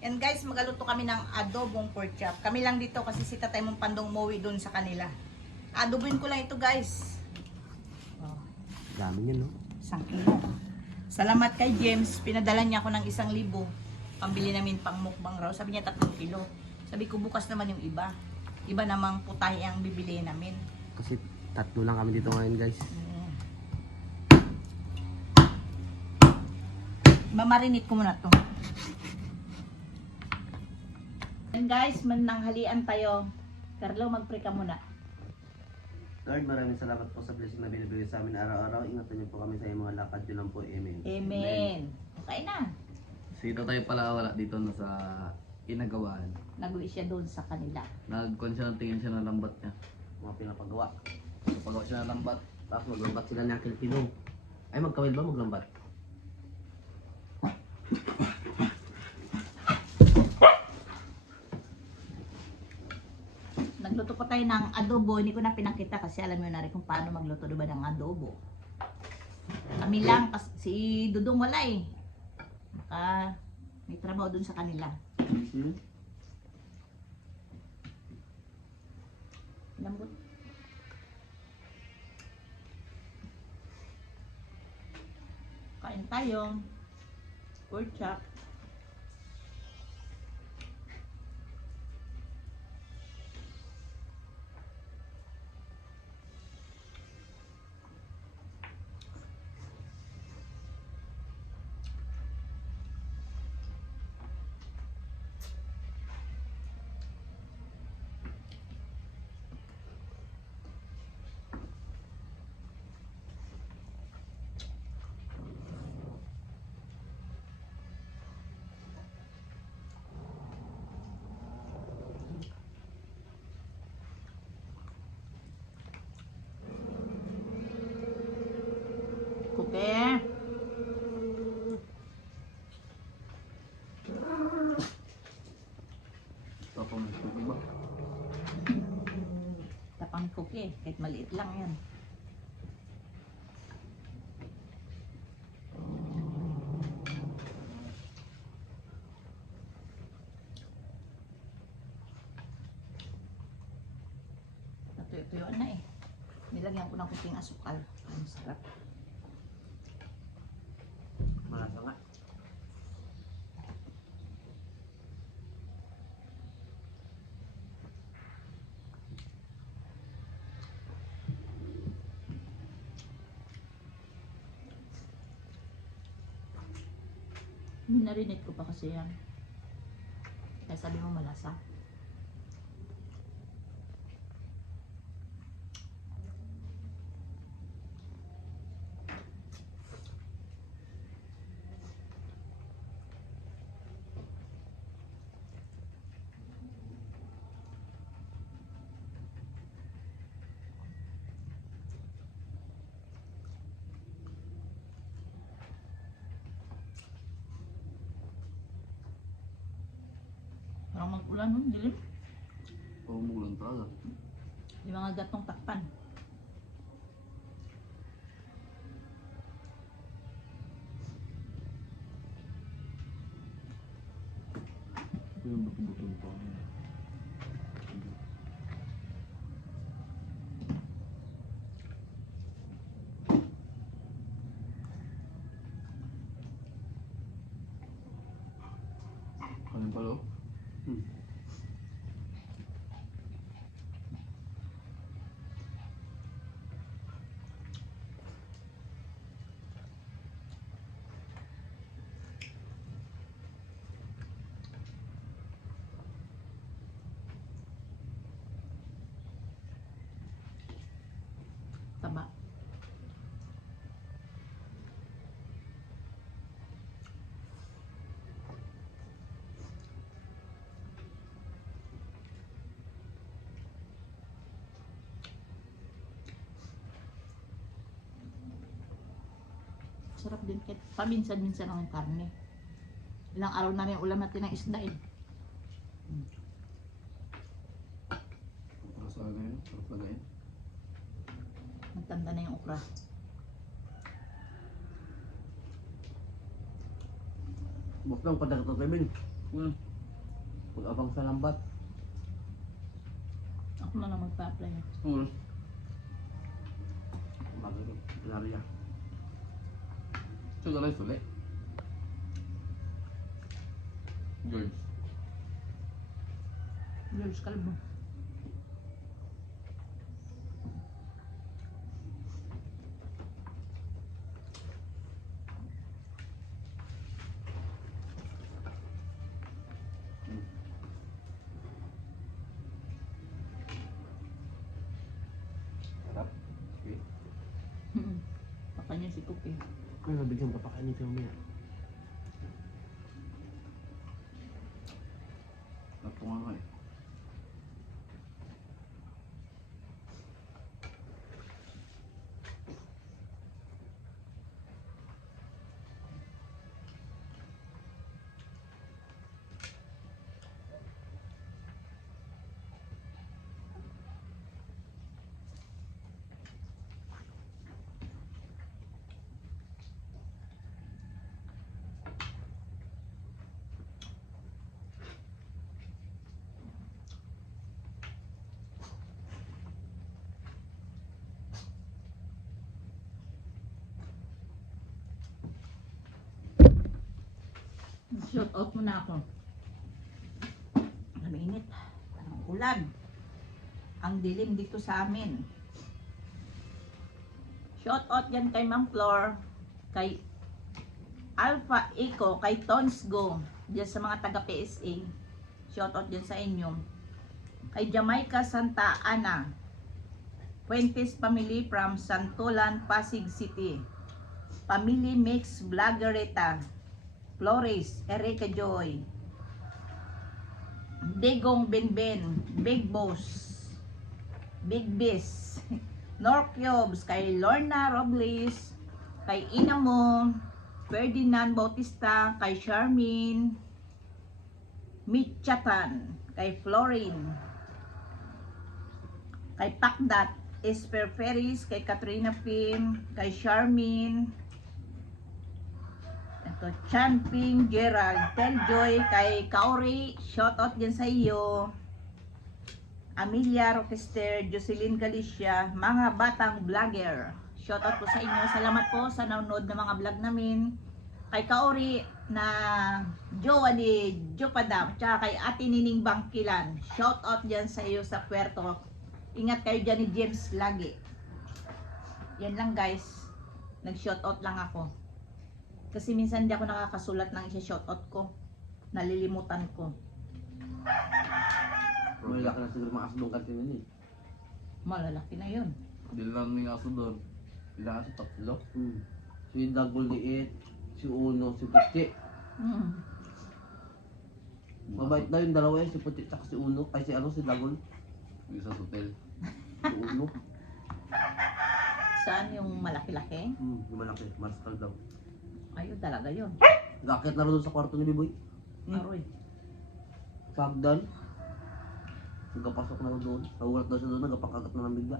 Yan guys, magaluto kami ng adobong pork chop. Kami lang dito kasi si Tatay mong Pandong Mowi doon sa kanila. Adobuin ko lang ito guys. Oh, Dami yun, no? 1 kilo. Salamat kay James, pinadala niya ako ng 1,000. Pambili namin pang mukbang raw. Sabi niya 3 kilo. Sabi ko bukas naman yung iba. Iba namang putahe ang bibili namin. Kasi 3 lang kami dito ngayon, guys. Mamarinate ko muna to. And guys, mananghalian tayo. Carlo, mag-pray ka muna. Lord, maraming salamat po sa blessing na binibigay sa amin araw-araw. Ingatan niyo po kami sa iyong mga lakad. Yun lang po. Amen. Amen. Okay na. Sino tayo pala wala dito na sa inagawaan. Nag-uwi siya doon sa kanila. Nagkon siya, tingin siya ng lambat niya. Mga pinapagawa. Pagawa siya ng lambat. Tapos maglambat sila ng kilkilong. Ay, magkawil ba maglambat? Nagluto pa tayo ng adobo. Hindi ko na pinakita kasi alam nyo na rin kung paano magluto diba ng adobo. Kami lang, kasi si Dudong wala eh. May trabaho dun sa kanila. Lambot. Kain tayo. Pork chop. Kuke. Tapos nagtubig ba? Tapang kuke. Kahit maliit lang yan. Natuyo-tuyuan na eh. Nilagyan ko ng kuting asukal. Ang sarap. Malasa nga. Minarinate ko pa kasi yan. Kaya sabi mo malasa. Parang mag-ulan nun, dilim. Pumulan talaga. Yung mga gatong takpan. Yung buto-buto pa. Kanin pala oh. Taba. Sarap din kahit paminsan-minsan ang karne. Ilang araw na rin ulam natin ng isda eh. Para sa akin yun, sarap lagayin. Magtanda na yung okra. Bukang padagto kay Ben. Hmm. Pag-abang sa lambat. Ako na lang magpa-apply. Hmm. Bagay ko. Pinarya. Ito na sulit. George. Girls Calvo. Sarap. Okay. Pakanya si Cookie. Ay, nabigyan pa kainin sa mamaya. Napungan ko eh. Shout out muna ako. Ang init. Parang ulan. Ang dilim dito sa amin. Shout out yan kay Ma'am Flor, kay Alpha Eco, kay Tons Go, dyan sa mga taga PSA. Shout out dyan sa inyo. Kay Jamaica Santa Ana, Fuentes Family from Santolan, Pasig City. Family Mix Vloggereta, Flores, Erika Joy, Digong Benben, Big Boss, Big Bis, Norcubes, kay Lorna Robles, kay Inamo, Ferdinand Bautista, kay Charmin, Mitchatan, kay Florin, kay Pakdat, Esper Ferris, kay Katrina Pim, kay Charmin, ito, Champing, Gerald, Teljoy, kay Kaori, shoutout din sa iyo. Amelia Roquester, Jocelyn Galicia, mga batang vlogger. Shoutout po sa inyo. Salamat po sa nanonood ng mga vlog namin. Kay Kaori na jowa ni Jopadam, tsaka kay Ate Nining Bangkilan. Shoutout dyan sa iyo sa Puerto. Ingat kayo dyan ni James lagi. Yan lang guys. Nag-shoutout lang ako. Kasi minsan hindi ako nakakasulat ng isa-shoutout ko. Nalilimutan ko. Malaki na siguro mga aso doon kantin yun eh. Malalaki na yun. Hindi lang may aso doon. Ilang aso? Tatlo? Si Dagol liit, si Uno, si Puti. Mabait na yung dalawa yun, si Puti at si Uno. Ay si ano, si Dagol. Yung isa sa hotel. Si Uno. Saan yung malaki-laki? Yung malaki, Marstal daw. Ayun talaga yun. Gakit na rin doon sa kwarto ni Biboy. Aroy. Sa hagdan. Nagkapasok na rin doon. Nagulat daw siya doon, nagkapakagat na ng bigla.